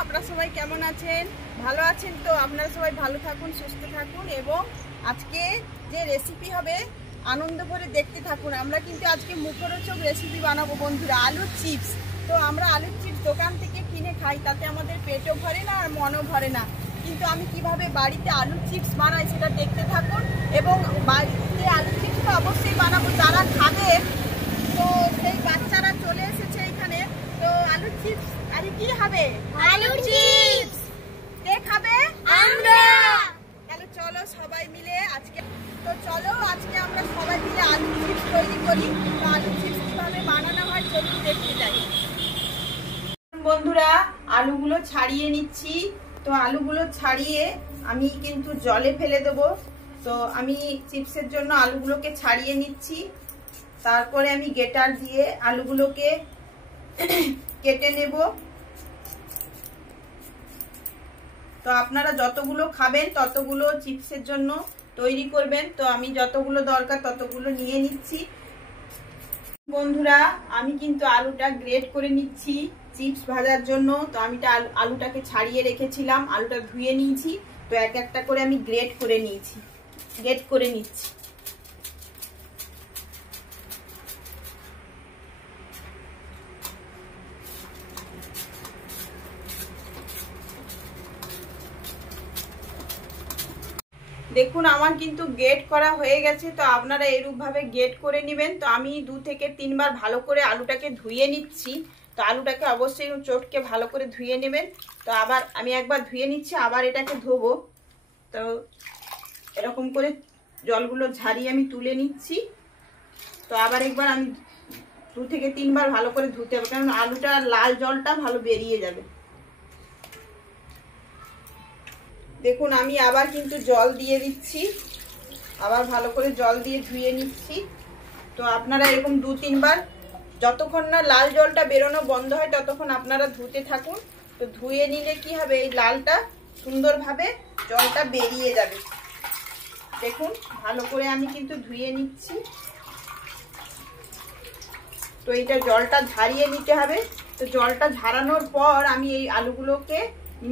আপনারা সবাই কেমন আছেন? ভালো আছেন তো? আপনারা সবাই ভালো থাকুন, সুস্থ থাকুন এবং আজকে যে রেসিপি হবে আনন্দ করে দেখতে থাকুন। আমরা কিন্তু আজকে মুখরোচক রেসিপি বানাবো বন্ধুরা, আলুর চিপস। তো আমরা আলুর চিপস দোকান থেকে কিনে খাই, তাতে আমাদের পেটও ভরে না আর মনও ভরে না। কিন্তু আমি কিভাবে বাড়িতে আলুর চিপস বানাই সেটা দেখতে থাকুন এবং বাড়িতে আলুর চিপস তো অবশ্যই বানাবো, যারা খাবে। তো সেই বাচ্চারা চলে এসেছে এখানে। তো আলুর চিপস আর কি হবে? আলুর চিপস। কে খাবে? আমরা। তাহলে চলো সবাই মিলে আজকে আমরা সবাই মিলে আলুর চিপস তৈরি করি। তো আলুর চিপস কিভাবে বানানো হয় চলুন দেখতে যাই। বন্ধুরা, আলুগুলো ছাড়িয়ে নিচ্ছি। তো আলুগুলো ছাড়িয়ে আমি কিন্তু জলে ফেলে দেবো। তো আমি চিপসের জন্য আলুগুলোকে ছাড়িয়ে নিচ্ছি। তারপরে আমি গ্রেটার দিয়ে আলুগুলোকে কেটে নেব। তো আপনারা যতগুলো খাবেন ততগুলো চিপসের জন্য তৈরি করবেন। তো আমি যতগুলো দরকার ততগুলো নিয়ে নিচ্ছি। বন্ধুরা, আমি কিন্তু আলুটা গ্রেট করে নিচ্ছি চিপস ভাজার জন্য। তো আমি আলুটাকে ছাড়িয়ে রেখেছিলাম, আলুটা ধুয়ে নিয়েছি। তো এক একটা করে আমি গ্রেট করে নিচ্ছি। দেখুন আমার কিন্তু গ্রেট করা হয়ে গেছে। তো আপনারা এরূপ ভাবে গ্রেট করে নেবেন। তো আমি 2 থেকে 3 বার ভালো করে আলুটাকে ধুয়ে নিচ্ছি। তো আলুটাকে অবশ্যই চটকে ভালো করে ধুয়ে নেবেন। তো আবার আমি একবার ধুয়ে নিচ্ছি, আবার এটাকে ধোবো। তো এরকম করে জলগুলো ঝারিয়ে আমি তুলে নিচ্ছি। তো আবার একবার আমি 2 থেকে 3 বার ভালো করে ধুতে হবে, কারণ আলুটা লাল জলটা ভালো বেরিয়ে যাবে। দেখুন আমি আবার কিন্তু জল দিয়ে দিচ্ছি, আবার ভালো করে জল দিয়ে ধুয়ে নিচ্ছি। তো আপনারা এরকম 2-3 বার, যতক্ষণ না লাল জলটা বেরোনো বন্ধ হয় ততক্ষণ আপনারা ধুতে থাকুন। তো ধুয়ে নিলে কি হবে, এই লালটা সুন্দরভাবে জলটা বেরিয়ে যাবে। দেখুন ভালো করে আমি কিন্তু ধুয়ে নিচ্ছি। তো এইটা জলটা ঝারিয়ে নিতে হবে। তো জলটা ঝারানোর পর আমি এই আলুগুলোকে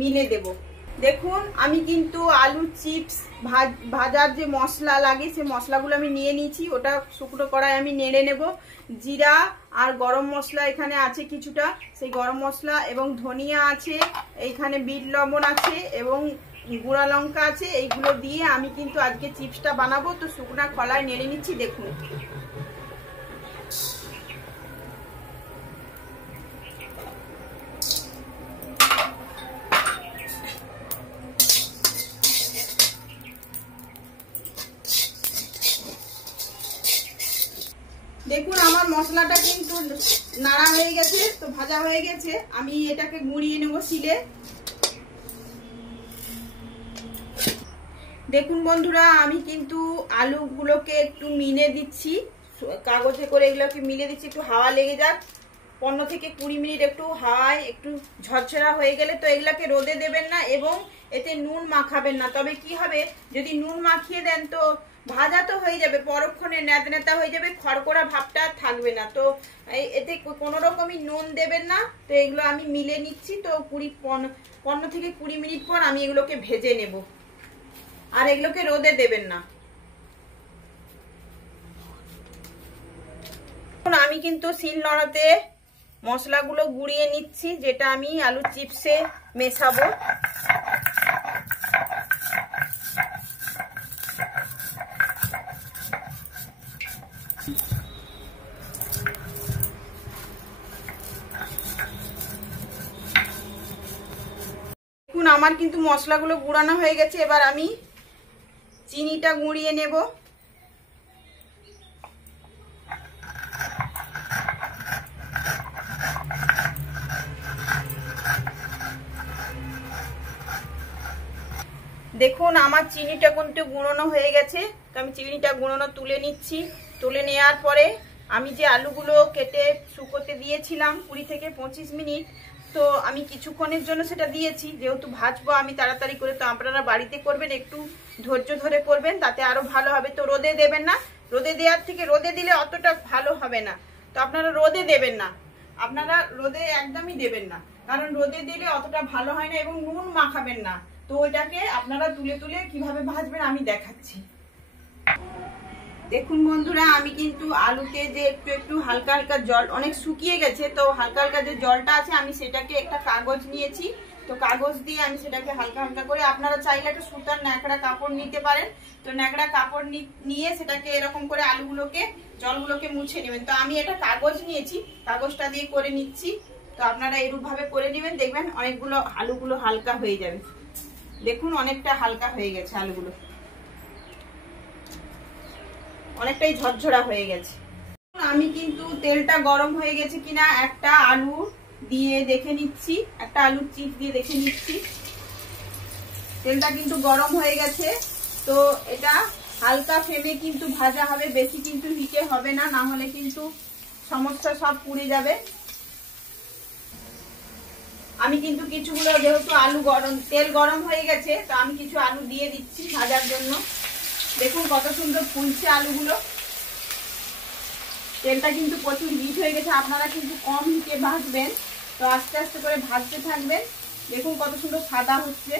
মিলে দেব। দেখুন আমি কিন্তু আলু চিপস ভাজার যে মশলা লাগে সেই মশলাগুলো আমি নিয়ে নিয়েছি। ওটা শুকনো কড়াই আমি নেড়ে নেব। জিরা আর গরম মশলা এখানে আছে কিছুটা, সেই গরম মশলা এবং ধনিয়া আছে, এইখানে বিট লবণ আছে এবং গুঁড়া লঙ্কা আছে। এইগুলো দিয়ে আমি কিন্তু আজকে চিপসটা বানাবো। তো শুকনো কড়াই নেড়ে নিচ্ছি। দেখুন দেখুন আমার মশলাটা কিন্তু নাড়া হয়ে গেছে, তো ভাজা হয়ে গেছে। আমি এটাকে গুঁড়িয়ে নেব শিলে। দেখুন বন্ধুরা, আমি কিন্তু আলুগুলোকে একটু মিলে দিচ্ছি, কাগজে করে এগুলোকে মিলে দিচ্ছি, একটু হাওয়া লেগে যাক। 15 থেকে 20 মিনিট একটু হাওয়ায় একটু ঝরঝরা হয়ে গেলে, তো এগুলাকে রোদে দেবেন না এবং এতে নুন মাখাবেন না। তবে কি হবে, যদি নুন মাখিয়ে দেন তো ভাজা তো হয়ে যাবে, পরক্ষণে ন্যাতা হয়ে যাবে, খড়কড়া ভাবটা থাকবে না। তো এতে কোনো রকমই নুন দেবেন না। তো এগুলো আমি মিলে নিচ্ছি। তো 15 থেকে 20 মিনিট পর আমি এগুলোকে ভেজে নেব, আর এগুলোকে রোদে দেবেন না। আমি কিন্তু শিলনোড়াতে মশলাগুলো গুঁড়িয়ে নিচ্ছি, যেটা আমি আলু চিপসে মেশাবো। দেখুন আমার কিন্তু মশলাগুলো গুঁড়ানো হয়ে গেছে। এবার আমি চিনিটা গুঁড়িয়ে নেব। দেখুন আমার চিনিটা কিন্তু গুঁড়োনো হয়ে গেছে। তো আমি চিনিটা গুঁড়োনো তুলে নিচ্ছি। তুলে নেওয়ার পরে আমি যে আলুগুলো কেটে শুকোতে দিয়েছিলাম 20 থেকে 25 মিনিট, তো আমি কিছুক্ষণের জন্য সেটা দিয়েছি, যেহেতু ভাজবো আমি তাড়াতাড়ি করে। তো আপনারা বাড়িতে করবেন, একটু ধৈর্য ধরে করবেন, তাতে আরো ভালো হবে। তো রোদে দেবেন না, রোদে দেওয়ার থেকে রোদে দিলে অতটা ভালো হবে না। তো আপনারা রোদে দেবেন না, আপনারা রোদে একদমই দেবেন না। কারণ রোদে দিলে অতটা ভালো হয় না এবং নুন মাখাবেন না। তো ওইটাকে আপনারা তুলে তুলে কিভাবে ভাজবেন আমি দেখাচ্ছি। দেখুন বন্ধুরা, আমি কিন্তু আলুতে যে একটু একটু হালকা হালকা জল, অনেক শুকিয়ে গেছে তো হালকা হালকা যে জলটা আছে আমি সেটাকে একটা কাগজ নিয়েছি। তো কাগজ দিয়ে আমি সেটাকে হালকা হালকা করে, আপনারা চাইলে একটা সুতার ন্যাকড়া কাপড় নিতে পারেন। তো ন্যাকড়া কাপড় নিয়ে সেটাকে এরকম করে আলুগুলোকে জলগুলোকে মুছে নেবেন। তো আমি একটা কাগজ নিয়েছি, কাগজটা দিয়ে করে নিচ্ছি। তো আপনারা এরূপ ভাবে করে নেবেন, দেখবেন অনেকগুলো আলুগুলো হালকা হয়ে যাবে। দেখুন অনেকটা হালকা হয়ে গেছে আলুগুলো, অনেকটাই ঝরঝরা হয়ে গেছে। আমি কিন্তু তেলটা গরম হয়ে গেছে কিনা একটা আলু দিয়ে দেখে নিচ্ছি, একটা আলুর চিপস দিয়ে দেখে নিচ্ছি। তেলটা কিন্তু গরম হয়ে গেছে। তো এটা হালকা ফ্লেমে কিন্তু ভাজা হবে, বেশি কিন্তু হিটে হবে না, না হলে কিন্তু সমস্যা সব পুড়ে যাবে। আমি কিন্তু কিছুগুলো, যেহেতু আলু গরম, তেল গরম হয়ে গেছে, তো আমি কিছু আলু দিয়ে দিচ্ছি ভাজার জন্য। দেখুন কত সুন্দর ফুলছে আলুগুলো। তেলটা কিন্তু প্রচুর হিট হয়ে গেছে, আপনারা কিন্তু কম হিটে ভাজবেন। তো আস্তে আস্তে করে ভাজতে থাকবেন। দেখুন কত সুন্দর সাদা হচ্ছে।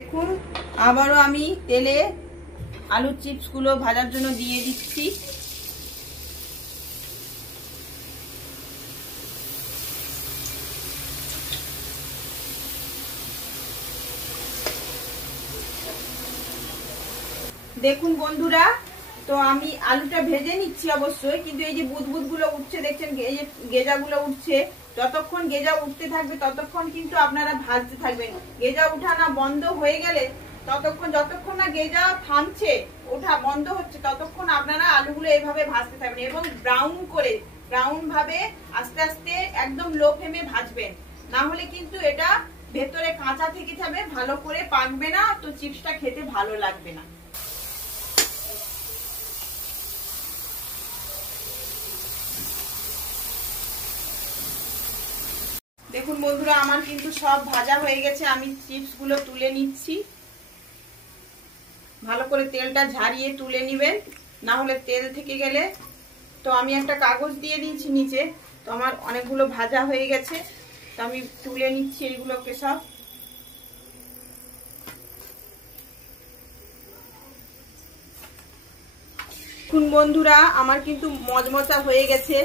দেখুন আবারও আমি তেলে আলুর চিপস গুলো ভাজার জন্য দিয়ে দিচ্ছি। দেখুন বন্ধুরা, তো আমি আলুটা ভেজে নিচ্ছি অবশ্যই, কিন্তু এই যে বুদবুদ গুলো উঠছে দেখছেন, এই যে গেজা গুলো উঠছে, যতক্ষণ গেজা উঠতে থাকবে ততক্ষণ কিন্তু আপনারা ভাজতে থাকবেন। গেজা উঠানা বন্ধ হয়ে গেলে, যতক্ষণ না গেজা থামছে, ওঠা বন্ধ হচ্ছে, ততক্ষণ আপনারা আলুগুলো এইভাবে ভাজতে থাকবেন এবং ব্রাউন ভাবে আস্তে আস্তে একদম লো ফ্লেমে ভাজবেন। না হলে কিন্তু এটা ভেতরে কাঁচা থেকে যাবে, ভালো করে পাকবে না, তো চিপসটা খেতে ভালো লাগবে না। দেখুন বন্ধুরা, আমার কিন্তু সব ভাজা হয়ে গেছে। আমি চিপস গুলো তুলে নিচ্ছি। ভালো করে তেলটা ঝারিয়ে তুলে নিবেন, না হলে তেল থেকে গেলে। তো আমি একটা কাগজ দিয়ে দিয়েছি নিচে। তো আমার অনেকগুলো ভাজা হয়ে গেছে, তো আমি তুলে নিচ্ছি এইগুলোকে সব। দেখুন বন্ধুরা, আমার কিন্তু মচমচা হয়ে গেছে।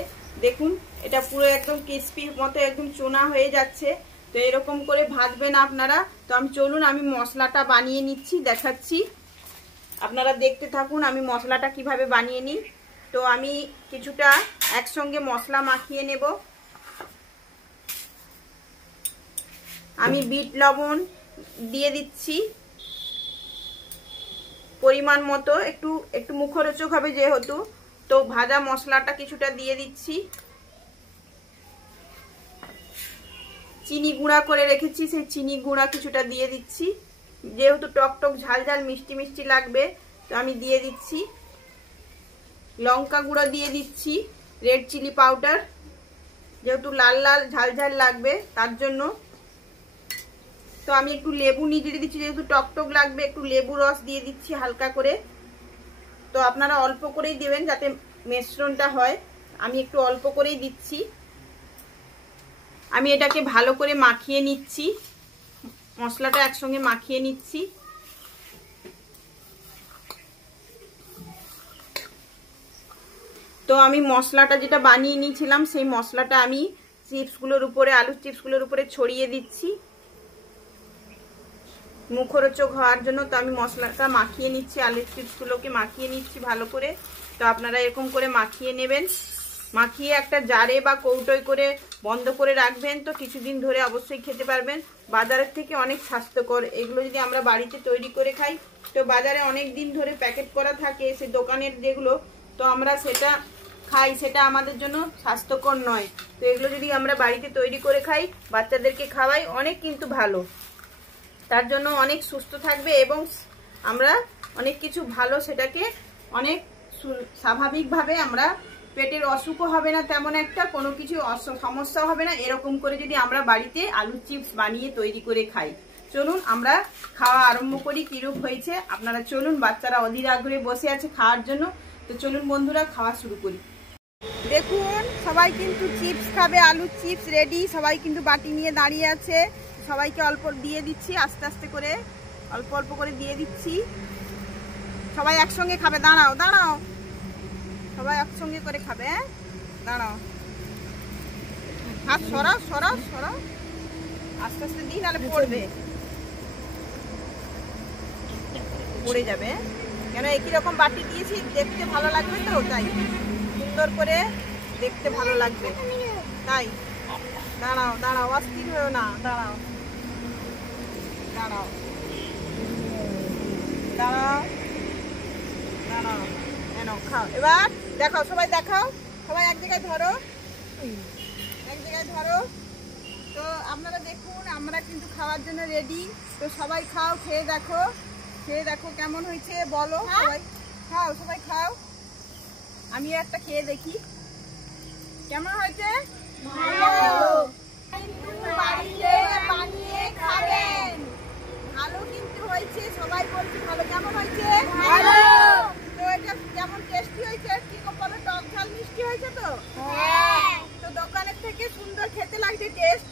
দেখুন এটা পুরো একদম ক্রিস্পি মতো একদম চোনা হয়ে যাচ্ছে। তো এরকম করে ভাজবেন আপনারা। তো চলুন আমি মশলাটা বানিয়ে নিচ্ছি, দেখাচ্ছি। আপনারা দেখতে থাকুন আমি মশলাটা কিভাবে বানিয়ে নিই। তো আমি কিছুটা একসঙ্গে মশলা মাখিয়ে নেব। আমি বিট লবণ দিয়ে দিচ্ছি পরিমাণ মতো, একটু মুখরোচক হবে যেহেতু। তো ভাজা মশলাটা কিছুটা দিয়ে দিচ্ছি। চিনি গুঁড়া করে রেখেছি, সেই চিনি গুঁড়া কিছুটা দিয়ে দিচ্ছি। যেহেতু টক টক ঝাল ঝাল মিষ্টি মিষ্টি লাগবে, তো আমি দিয়ে দিচ্ছি। লঙ্কা গুঁড়ো দিয়ে দিচ্ছি, রেড চিলি পাউডার, যেহেতু লাল লাল ঝাল ঝাল লাগবে তার জন্য। তো আমি একটু লেবু নিগড়ে দিচ্ছি, যেহেতু টক টক লাগবে, একটু লেবু রস দিয়ে দিচ্ছি হালকা করে। তো আপনারা অল্প করেই দেবেন যাতে মিশ্রণটা হয়। আমি একটু অল্প করেই দিচ্ছি। আমি এটাকে ভালো করে মাখিয়ে নিচ্ছি, মশলাটা একসঙ্গে মাখিয়ে নিচ্ছি। তো আমি মশলাটা যেটা বানিয়ে নিয়েছিলাম, সেই মশলাটা আমি চিপসগুলোর উপরে, আলুর চিপসগুলোর উপরে ছড়িয়ে দিচ্ছি মুখরোচক হওয়ার জন্য। তো আমি মশলাটা মাখিয়ে নিচ্ছি, আলুর চিপসগুলোকে মাখিয়ে নিচ্ছি ভালো করে। তো আপনারা এরকম করে মাখিয়ে নেবেন, মাখিয়ে একটা জারে বা কৌটোয় করে বন্ধ করে রাখবেন। তো কিছুদিন ধরে অবশ্যই খেতে পারবেন। বাজারের থেকে অনেক স্বাস্থ্যকর এগুলো। যদি আমরা বাড়িতে তৈরি করে খাই, তো বাজারে অনেক দিন ধরে প্যাকেট করা থাকে সে দোকানের যেগুলো, তো আমরা সেটা খাই, সেটা আমাদের জন্য স্বাস্থ্যকর নয়। তো এগুলো যদি আমরা বাড়িতে তৈরি করে খাই, বাচ্চাদেরকে খাওয়াই, অনেক কিন্তু ভালো, তার জন্য অনেক সুস্থ থাকবে এবং আমরা অনেক কিছু ভালো সেটাকে অনেক স্বাভাবিকভাবে আমরা পেটের অসুখও হবে না, তেমন একটা কোনো কিছু সমস্যা হবে না। এরকম করে যদি আমরা বাড়িতে আলুর চিপস বানিয়ে তৈরি করে খাই। চলুন আমরা খাওয়া আরম্ভ করি। কিরূপ হয়েছে আপনারা চলুন, বাচ্চারা অধীর আগ্রহে বসে আছে খাওয়ার জন্য। তো চলুন বন্ধুরা, খাওয়া শুরু করি। দেখুন সবাই কিন্তু চিপস খাবে, আলুর চিপস রেডি। সবাই কিন্তু বাটি নিয়ে দাঁড়িয়ে আছে। সবাইকে অল্প দিয়ে দিচ্ছি, আস্তে আস্তে করে অল্প অল্প করে দিয়ে দিচ্ছি। সবাই একসঙ্গে খাবে। দাঁড়াও দাঁড়াও, সবাই একসঙ্গে করে খাবে। দাঁড়াও, হাত সরাও সরাও সরাও, আস্তে আস্তে দিই, নাহলে পড়বে, পড়ে যাবে। কেন একই রকম বাটি দিয়েছি, দেখতে ভালো লাগবে তো, তাই সুন্দর করে দেখতে ভালো লাগবে তাই। দাঁড়াও দাঁড়াও, অস্থির হয়েও না, দাঁড়াও দাঁড়াও দাঁড়াও দাঁড়াও, এনো খাও। এবার দেখাও, সবাই দেখাও, সবাই এক জায়গায় ধরো, এক জায়গায় ধরো। তো আপনারা দেখুন আমরা কিন্তু খাওয়ার জন্য রেডি। তো সবাই খাও, খেয়ে দেখো, খেয়ে দেখো কেমন হয়েছে বলো। সবাই খাও, সবাই খাও। আমিও একটা খেয়ে দেখি কেমন হয়েছে। বাড়িতে বানিয়ে খাবেন, ভালো কিন্তু হয়েছে। সবাই বলছে ভালো। কেমন হয়েছে? ভালো। তো এটা কেমন টেস্টি হয়েছে? কি বলো, টক ঝাল মিষ্টি হয়েছে তো? হ্যাঁ। তো দোকানের থেকে সুন্দর খেতে লাগছে টেস্ট।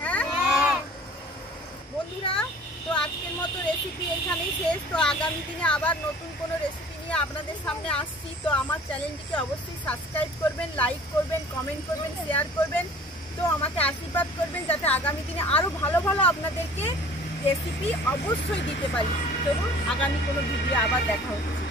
হ্যাঁ বন্ধুরা, তো আজকের মতো রেসিপি এখানেই শেষ। তো আগামী দিনে আবার নতুন কোনো রেসিপি নিয়ে আপনাদের সামনে আসছি। তো আমার চ্যানেলটিকে অবশ্যই সাবস্ক্রাইব করবেন, লাইক করবেন, কমেন্ট করবেন, শেয়ার করবেন। তো আমাকে আশীর্বাদ করবেন যাতে আগামী দিনে আরো ভালো ভালো আপনাদেরকে রেসিপি অবশ্যই দিতে পারি। চলুন আগামী কোনো ভিডিও আবার দেখা হচ্ছে।